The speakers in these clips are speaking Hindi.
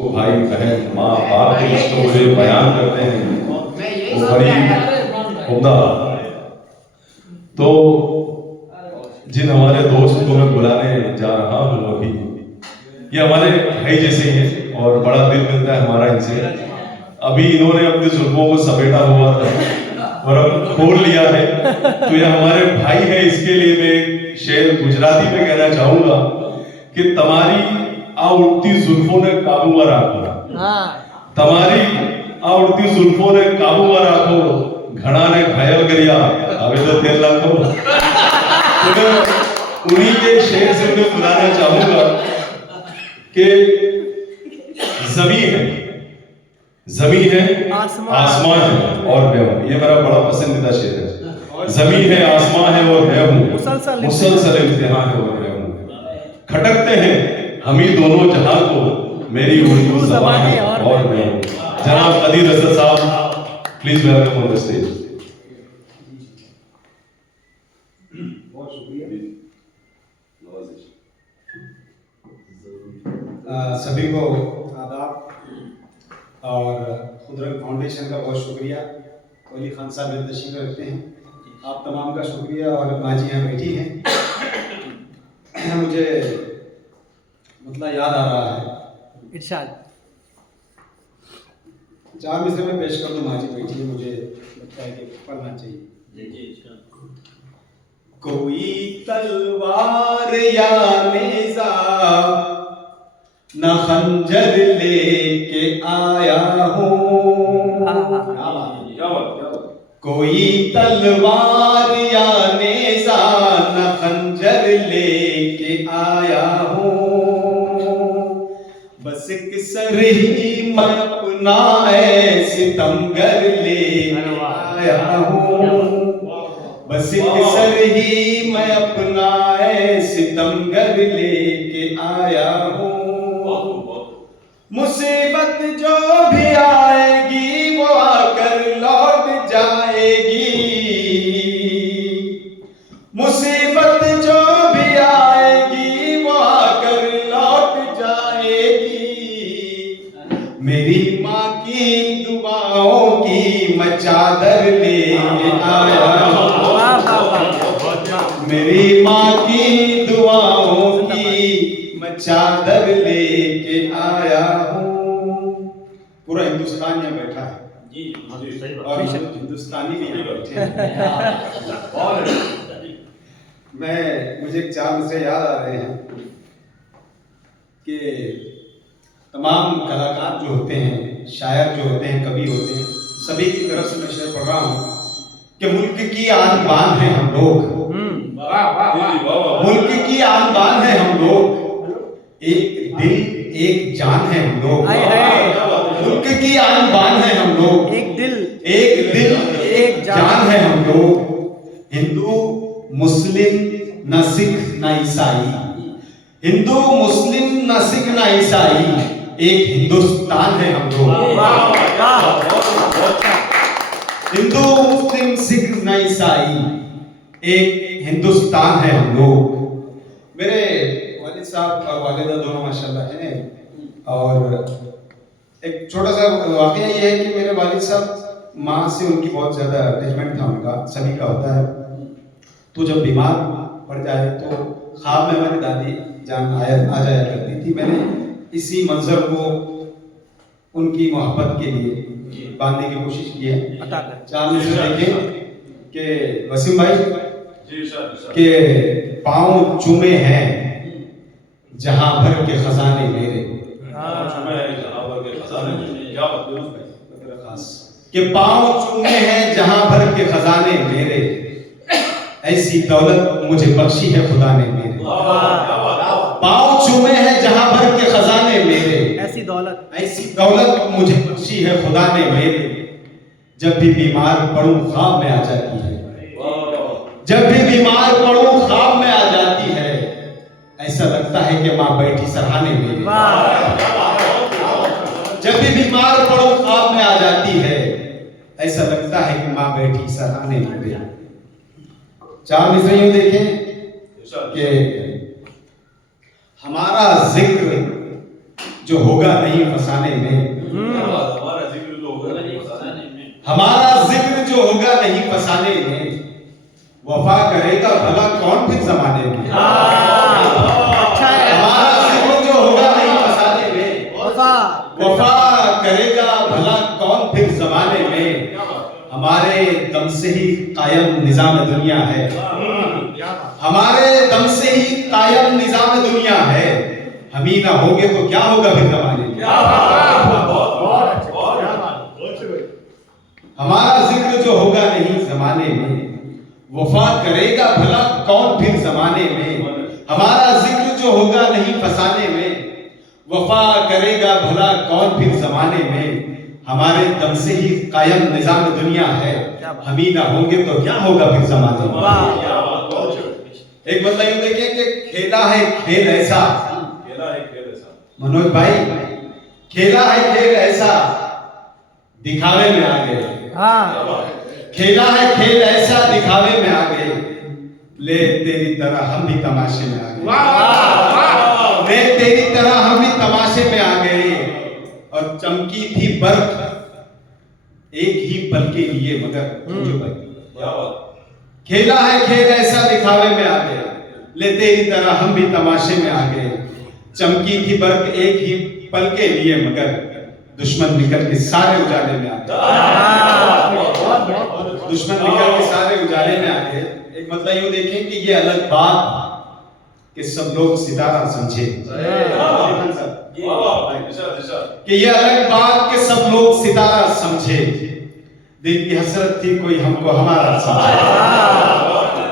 तो भाई बहन माँ बाप के रिश्तों को जो बयान करते हैं वो बड़ी उम्दा। तो जिन हमारे दोस्त को मैं बुलाने जा रहा हूँ अभी, ये हमारे भाई जैसे हैं और बड़ा दिल मिलता है हमारा इनसे। अभी इन्होंने अपने जुल्मों को समेटा हुआ था और अब खोल लिया है, तो ये हमारे भाई है। इसके लिए मैं शेर गुजराती में कहना चाहूंगा कि तमारी आ उड़ती जुल्फों ने काबू में राखो, तमारी आ उड़ती जुल्फों ने काबू में राखो, घड़ा ने घायल करिया अबे तो तेल लाखो। तो उन्हीं के शेर से मैं बुलाना चाहूंगा कि जमीन है आसमान है और मैं हूं। ये मेरा बड़ा पसंदीदा शेर है। जमीन है आसमान है और मैं हूं, मुसलसल इम्तिहान है और मैं हूं। खटकते हैं हम ही दोनों जहां को, मेरी उर्दू ज़बान है और मैं हूं। जनाब कदीर असद साहब, please welcome on the stage. बहुत शुक्रिया। सभी को आदाब और खुदरत फाउंडेशन का बहुत शुक्रिया। वली खान साहब में तशरीफ रखते हैं, आप तमाम का शुक्रिया। और माजी यहाँ बैठी हैं, मुझे मतलब याद आ रहा है, इरशाद 4 मिसरे में पेश कर दूं। माजी बैठी है, मुझे लगता है कि पढ़ना चाहिए। कोई तलवार या नेज़ा न खंजर लेके आया हूँ, कोई तलवार या नेज़ा न खंजर लेके आया हूँ, बस एक सर ही मैं अपना सितमगर ले आया हूँ, बस एक सर ही मैं अपना सितमगर लेके आया हूँ। मुसीबत जो भी आएगी वो आकर लौट जाएगी, मुसीबत जो भी आएगी वो आकर लौट जाएगी। मेरी माँ की दुआओं की मैं चादर लेके आया हूँ, मेरी माँ की दुआओं की मैं चादर लेके आया हूँ। पूरा हिंदुस्तान यहाँ बैठा है और हिंदुस्तानी भी यहाँ बैठे हैं। मुझे 4 मिसरे याद आ रहे हैं कि तमाम कलाकार जो होते हैं, शायर जो होते हैं, कवि होते हैं, सभी की तरफ से मैं शेर पढ़ रहा हूँ कि मुल्क की आन बान है हम लोग, मुल्क की आन बान है हम लोग, एक दिल एक जान है हम लोग, मुल्क की आन बान है हम लोग, एक दिल एक जान है हम लोग। हिंदू मुस्लिम न सिख न ईसाई, हिंदू मुस्लिम न सिख न ईसाई, एक हिंदुस्तान है हम लोग। हिंदू मुस्लिम सिख न ईसाई, एक हिंदुस्तान है हम लोग। मेरे वालिद साहब और वालिदा दोनों माशाल्लाह हैं, और एक छोटा सा वाकया ये है कि मेरे वालिद साहब माँ से उनकी बहुत ज़्यादा अटैचमेंट था, उनका सभी का होता है। तो जब बीमार पड़ जाए तो ख्वाब में हमारी दादी जान आ जाया करती थी। मैंने इसी मंजर को उनकी मोहब्बत के लिए बांधने की कोशिश की है। 4 मिसरे देखें कि वसीम भाई के पाँव चूमे हैं जहां भर के खजाने मेरे, के पाँव चूमे हैं जहां भर के खजाने मेरे, ऐसी दौलत मुझे बख्शी है खुदा ने मेरे। पाँव चूमे हैं जहां भर के खजाने मेरे, ऐसी दौलत मुझे बख्शी है खुदा ने मेरे। जब भी बीमार पड़ूं ख्वाब में आ जाती है, जब भी बीमार पड़ूं ख्वाब में आ जाती है, ऐसा लगता है कि माँ बैठी सराहने मेरे। जब भी बीमार पड़ूं ख्वाब में आ जाती है, ऐसा लगता है कि माँ बैठी सराहने मेरे। 4 मिसरे यूं देखें कि हमारा जिक्र जो होगा नहीं फसाने में, हमारा जिक्र जो होगा नहीं फसाने में, हमारा जिक्र जो होगा नहीं फसाने में, वफा करेगा भला कौन फिर जमाने में। अच्छा है। हमारा जिक्र जो होगा नहीं फसाने में, वफा करेगा भला कौन फिर जमाने में, हमारे दम से ही कायम निजाम दुनिया है, हमारे दम से ही कायम निजाम दुनिया है, हम ही ना होंगे तो क्या होगा फिर जमाने में। हमारा जिक्र जो होगा नहीं जमाने में, वफा करेगा भला कौन फिर जमाने में, हमारा जिक्र जो होगा नहीं फसाने में, वफा करेगा भला कौन फिर जमाने में, हमारे दम से ही कायम निजाम दुनिया है, हम ही ना होंगे तो क्या होगा फिर जमाने में। एक बंदा यूं देखे कि खेला है खेल ऐसा, मनोज भाई खेला है खेल ऐसा, दिखावे में आ गए। खेला है खेल ऐसा, दिखावे में आ गए, ले तेरी तरह हम भी तमाशे में आ गए, ले तेरी तरह हम भी तमाशे में आ गए, और चमकी थी बर्फ एक ही पल के लिए मगर जो भाई खेला है खेल ऐसा, दिखावे में आ गए, ले तेरी तरह हम भी तमाशे में आ गए, चमकी थी बर्फ एक ही पल के लिए मगर दुश्मन निकल के सारे उजाले में आ गए, दुश्मन निकल के सारे उजाले में आ गए। एक मतलब यूं देखें कि ये अलग बात कि सब लोग सितारा समझे, कि ये अलग बात कि सब लोग सितारा समझे, दिल की हसरत थी कोई हमको हमारा समझे,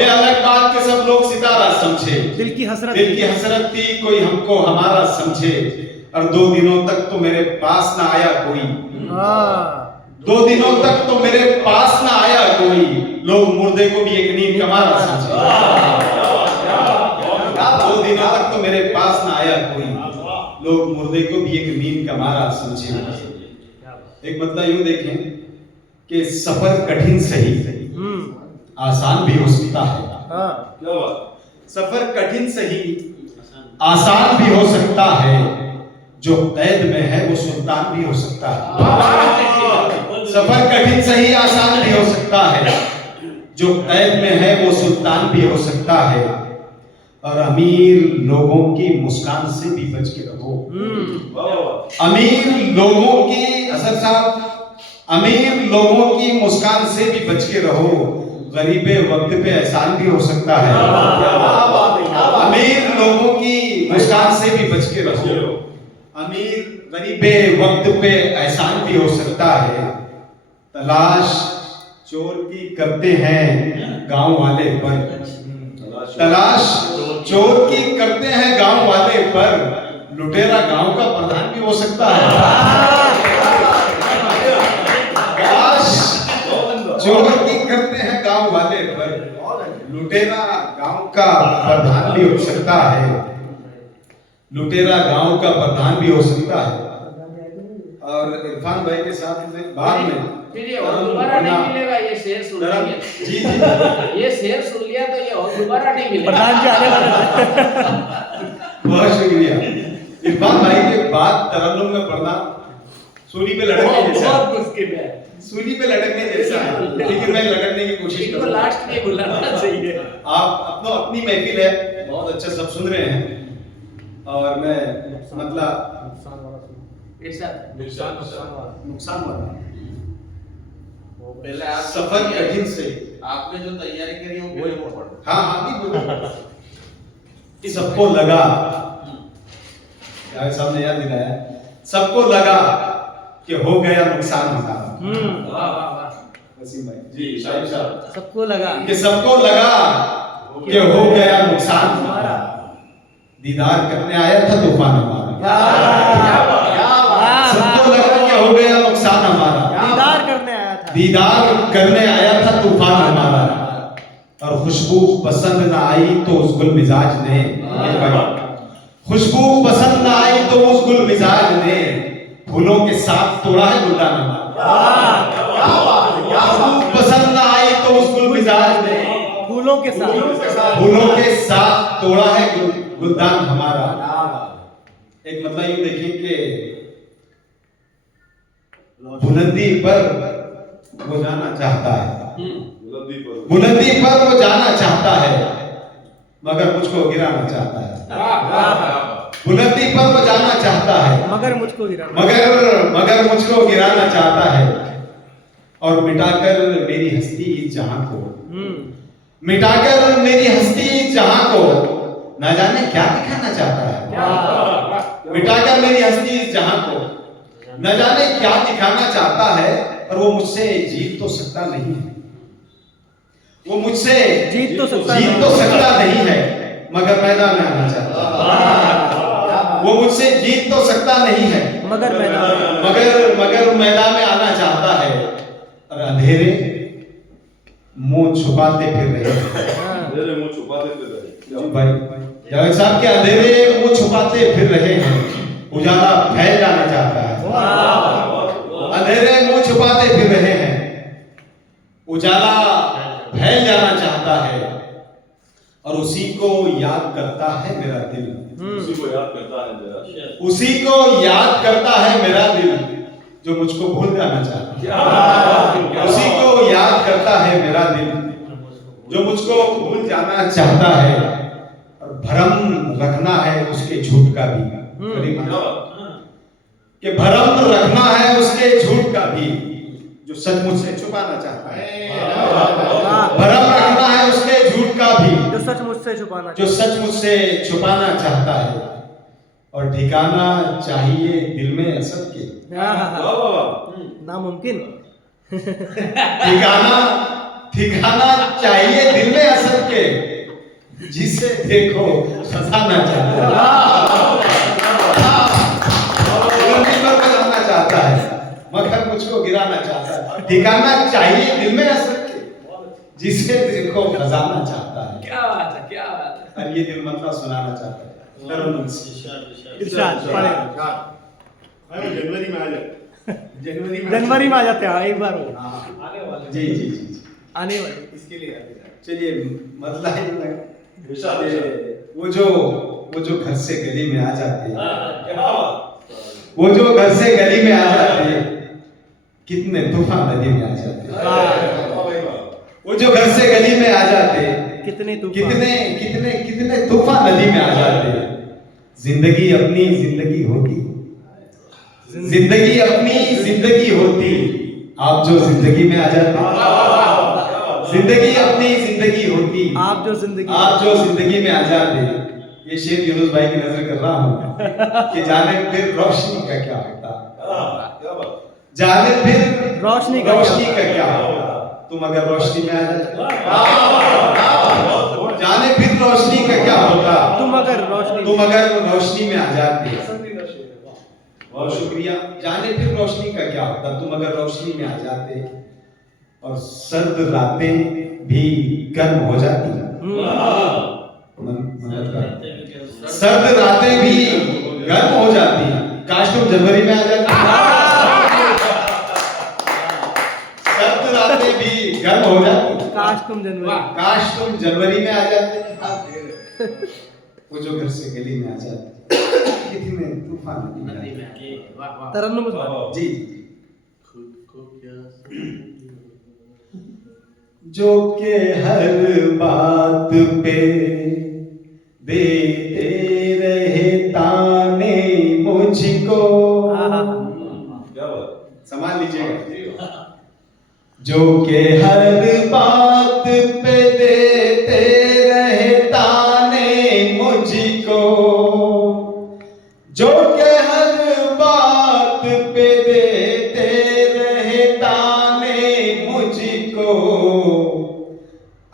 ये अलग बात कि सब लोग सितारा समझे, दिल की हसरत थी कोई हमको हमारा समझे, और 2 दिनों तक तो मेरे पास ना आया कोई, 2 दिनों तक तो मेरे पास ना आया कोई, लोग मुर्दे को भी एक नींद का मारा समझे, 2 दिनों तक तो मेरे पास ना आया कोई, लोग मुर्दे को भी एक नींद का मारा समझे। एक मतलब यूं देखें कि सफर कठिन सही आसान भी हो सकता है, सफर कठिन सही आसान भी हो सकता है, जो कैद में है वो सुल्तान भी हो सकता है, सफर कठिन सही आसान भी हो सकता है, जो कैद में है वो सुल्तान भी हो सकता है, और अमीर लोगों की मुस्कान से भी बच के रहो, अमीर लोगों की असर साहब, अमीर लोगों की मुस्कान से भी बच के रहो, गरीबे वक्त पे एहसान भी हो सकता है, अमीर लोगों की मुस्कान से भी बच के रहो, अमीर गरीबे वक्त पे एहसान भी हो सकता है, तलाश चोर की करते हैं गांव वाले पर, तलाश चोर की करते हैं गांव वाले पर, लुटेरा गांव का प्रधान भी हो सकता है, तलाश चोर की करते हैं गांव वाले पर, लुटेरा गांव का प्रधान भी हो सकता है, लुटेरा गांव का प्रधान भी हो सकता है। और इरफान भाई के साथ में बाद में फिर ये और दोबारा नहीं मिलेगा, ये शेर सुन लिया जी जी ये शेर सुन लिया तो ये और दोबारा नहीं मिलेगा। प्रधान जी आने वाले बहुत शुक्रिया। इरफान भाई के बाद तरन्नुम में पढ़ना सूली पे लटकने जैसा, बहुत मुश्किल है, सूली पे लटकने जैसा है, लेकिन मैं लटकने की कोशिश इनको करूंगा। लास्ट में बुलाना चाहिए। आप अपनी महफिल है, बहुत अच्छा सब सुन रहे हैं, और मैं मतलब ऐसा नुकसान वाला पहले आप सफर कठिन से आपने जो तैयारी करी वो पहले वो पढ़ो। हाँ हाँ भी बोलो। सबको लगा, यार साहब ने याद दिलाया, सबको लगा कि हो गया नुकसान हमारा। वाह वाह वाह वसीम भाई जी शाहिद साहब, सबको लगा कि सबको लगा कि हो गया नुकसान हमारा, दीदार करने आया था तूफान हमारा। सबको लगा कि हो गया नुकसान हमारा, दीदार करने आया था, दीदार करने आया था तूफान हमारा, और खुशबू पसंद ना आई तो उस गुल मिजाज ने, खुशबू पसंद ना आई तो उस गुल मिजाज ने फूलों के साथ तोड़ा है गुलदान हमारा। खुशबू पसंद ना आई तो उस गुल मिजाज ने फूलों के साथ फूलों के साथ तोड़ा है गुलदान हमारा। एक मतलब यूं देखें कि बुलंदी पर वो जाना चाहता है, बुलंदी पर बुलंदी पर वो जाना चाहता है, मगर मुझको गिराना चाहता है। बुलंदी पर वो जाना चाहता है, मगर मुझको गिराना। मगर मुझको गिराना चाहता है, और मिटाकर मेरी हस्ती जहां को, मिटाकर मेरी हस्ती जहां को, ना जाने क्या दिखाना चाहता है। मिटाकर मेरी हस्ती जहां को, न जाने क्या दिखाना चाहता है, और वो मुझसे जीत तो सकता नहीं है, वो मुझसे जीत तो सकता नहीं है, मगर मैदान में आना चाहता है। वो मुझसे जीत तो सकता नहीं है, मगर मैदान मगर मैदान में आना चाहता है, और अंधेरे मुंह छुपाते फिर रहे हैं। मेरे मुंह छुपाते फिर रहे। भाई जावेद साहब के अंधेरे मुंह छुपाते फिर रहे हैं, उजाला फैल जाना चाहता है। अंधेरे मुंह छुपाते फिर रहे हैं, उजाला फैल जाना चाहता है, और उसी को याद करता है मेरा दिल, उसी को याद करता है मेरा, उसी को याद करता है मेरा दिल, जो मुझको भूल जाना चाहता है। उसी को याद करता है मेरा दिल, जो मुझको भूल जाना चाहता है, और भरम रखना है उसके झूठ का भी, कि भरम रखना है उसके झूठ का भी, जो सचमुच से छुपाना चाहता है। भरम रखना है उसके झूठ का भी, जो सच मुझसे छुपाना। जो सचमुच से छुपाना चाहता है, और ठिकाना चाहिए दिल में असद के, नामुमकिन। ठिकाना चाहिए दिल में असद के, जिसे देखो फंसाना चाहता है। बुलंदी पर वो जाना चाहता है, मगर मुझको गिराना चाहता है। ठिकाना चाहिए दिल में असद के, जिसे देखो फंसाना चाहता है। क्या बात है, क्या बात है। और ये दिल मतलब सुनाना चाहता है। इरशाद पढ़े। जनवरी में आ जाए, जनवरी में आ जाते हैं, एक बार वो जी जी जी आने वाले। इसके लिए आते हैं। चलिए मतलब वो जो घर से गली में आ जाते हैं, वो जो घर से गली में आ जाते हैं, कितने तूफान नदी में आ जाते हैं। वो जो घर से गली में आ जाते हैं, कितने तूफान नदी में आ जाते हैं। जिंदगी अपनी जिंदगी होती, जिंदगी अपनी जिंदगी होती, आप जो जिंदगी में आ जाते। जिंदगी अपनी जिंदगी होती, आप जो जिंदगी में आ जाते। ये शेर यूनुस भाई की नजर कर रहा हूँ कि जाने फिर रोशनी का क्या होता, जाने फिर रोशनी का क्या होता, तुम अगर रोशनी में आ जाते। जाने फिर रोशनी का क्या होता, तुम अगर रोशनी में आ जाते। बहुत शुक्रिया। जाने फिर रोशनी का क्या होता, तुम अगर रोशनी में आ जाते, और सर्द रातें भी गर्म हो जाती। सर्द रातें भी गर्म हो जाती, काश तुम जनवरी में आ जाते। सर्द रातें भी गर्म हो जाती, काश तुम जनवरी में आ जाते। वो जो घर से गली में आ जाते, कितने तूफान नदी में। तरन्नुम जी जो के हर बात पे देते रहे ताने मुझको, संभाल लीजिएगा। जो के हर बात पे देते रहे ताने मुझको, जो के हर बात पे देते रहे ताने मुझको,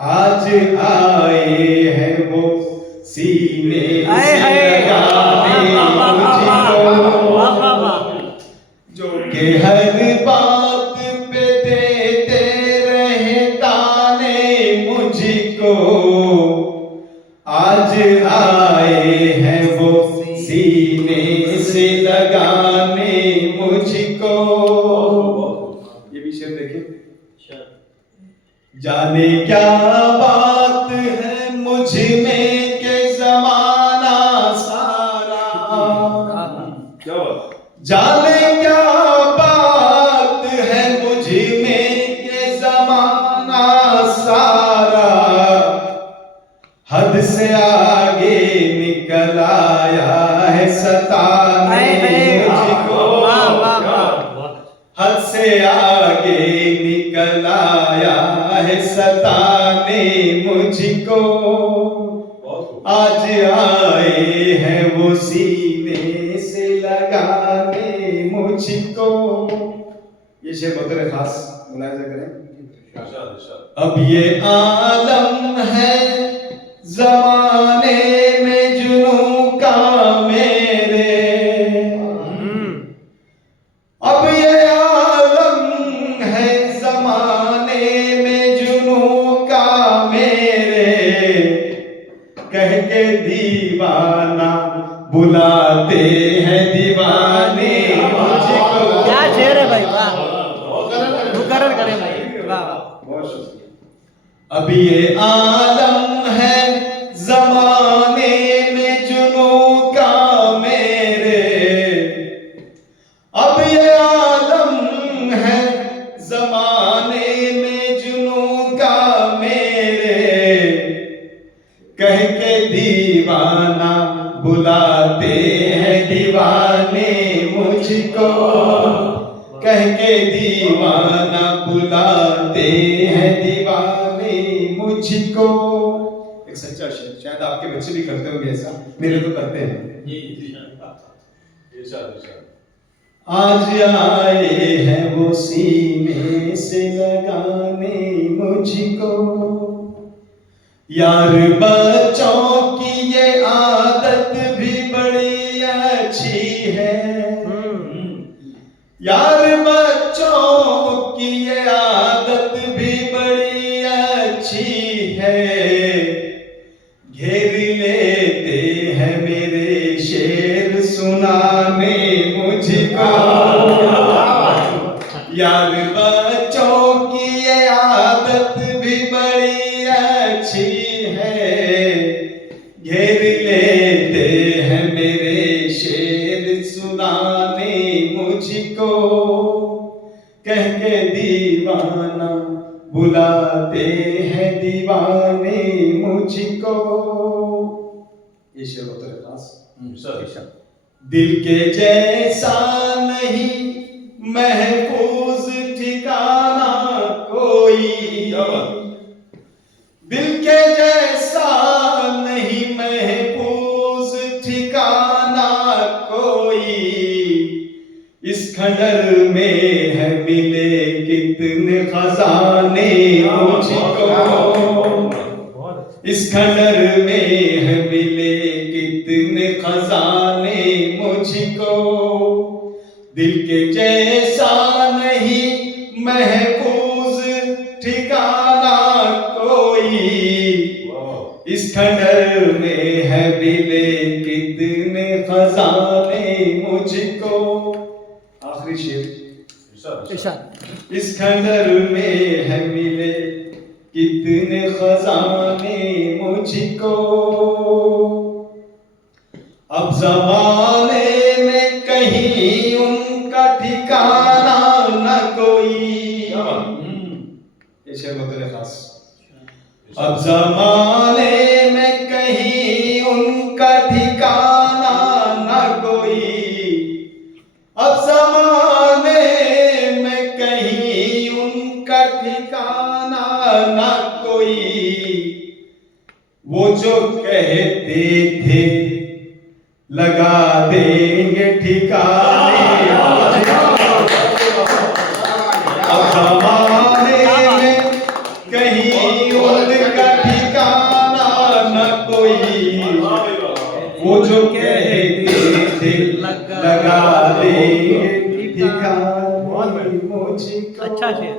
आज आए हैं वो सीने से लगाने मुझको। जो के हर बात पे देते रहे ताने मुझको, आज आए हैं वो सीने से लगाने मुझको। ये भी शेर देखें। जाने क्या बात है मुझ में के जमाना सारा, जाने क्या बात से आगे निकल आया है सताने मुझको, आज आए हैं वो सीने से लगाने मुझको। ये शेर बहुत खास मुलाहिजा करें। अब ये आलम है जमाने में जुनूं का मेरे, अब ये आलम है जमाने में जुनूं का मेरे, कह के दीवाना बुलाते हैं दीवाने मुझको। क्या शेर है भाई, वाह, मुकर्रर करें भाई, वाह वाह। बहुत शुक्रिया। अब ये आलम है जमाने में जुनूं का मेरे, अब ये आलम है जमाने में जुनूं का मेरे, कह के दीवाना बुलाते हैं दीवाने मुझको, कह के दीवाना बुलाते हैं दीवाने मुझको। एक सच्चा शेर, शायद आपके बच्चे भी करते होंगे ऐसा, मेरे तो करते हैं। आज आए हैं वो सीने से लगाने मुझको, यार बच्चों की ये आदत भी बड़ी अच्छी है, यार बच्चों की ये आदत भी बड़ी अच्छी है, घेर लेते हैं मेरे शेर सुनाने मुझको, यार बच्चों की ये आदत भी बड़ी अच्छी है, घेर लेते हैं मेरे शेर सुनाने मुझको, कह के दीवाना बुलाते हैं दीवाने मुझको। ये शेर होता है खास। दिल के जैसा नहीं महफूज ठिकाना कोई, दिल के जैसा नहीं महफूज ठिकाना कोई, इस खंडर में है मिले कितने खजाने मुझको, इस खंडर में है मिले कितने खजाने मुझको, दिल के जैसा नहीं महफूज ठिकाना कोई, इस खंडर में है मिले कितने खजाने मुझको। आखिरी शेर, इरशाद। इस खंडर में है मिले कितने खजाने मुझको, अब जमाने में कहीं उनका ठिकाना न कोई। ये शेर बहुत खास। अब जमाने में कहीं उनका ठिकाना न कोई, अब जमाने में कहीं उनका ठिकाना न कोई, वो जो कहते थे लगा देंगे ठिकाने, अब जमाने में कहीं उनका ठिकाना न कोई, वो जो कहते थे लगा देंगे ठिकाने मुझको। अच्छा शेर।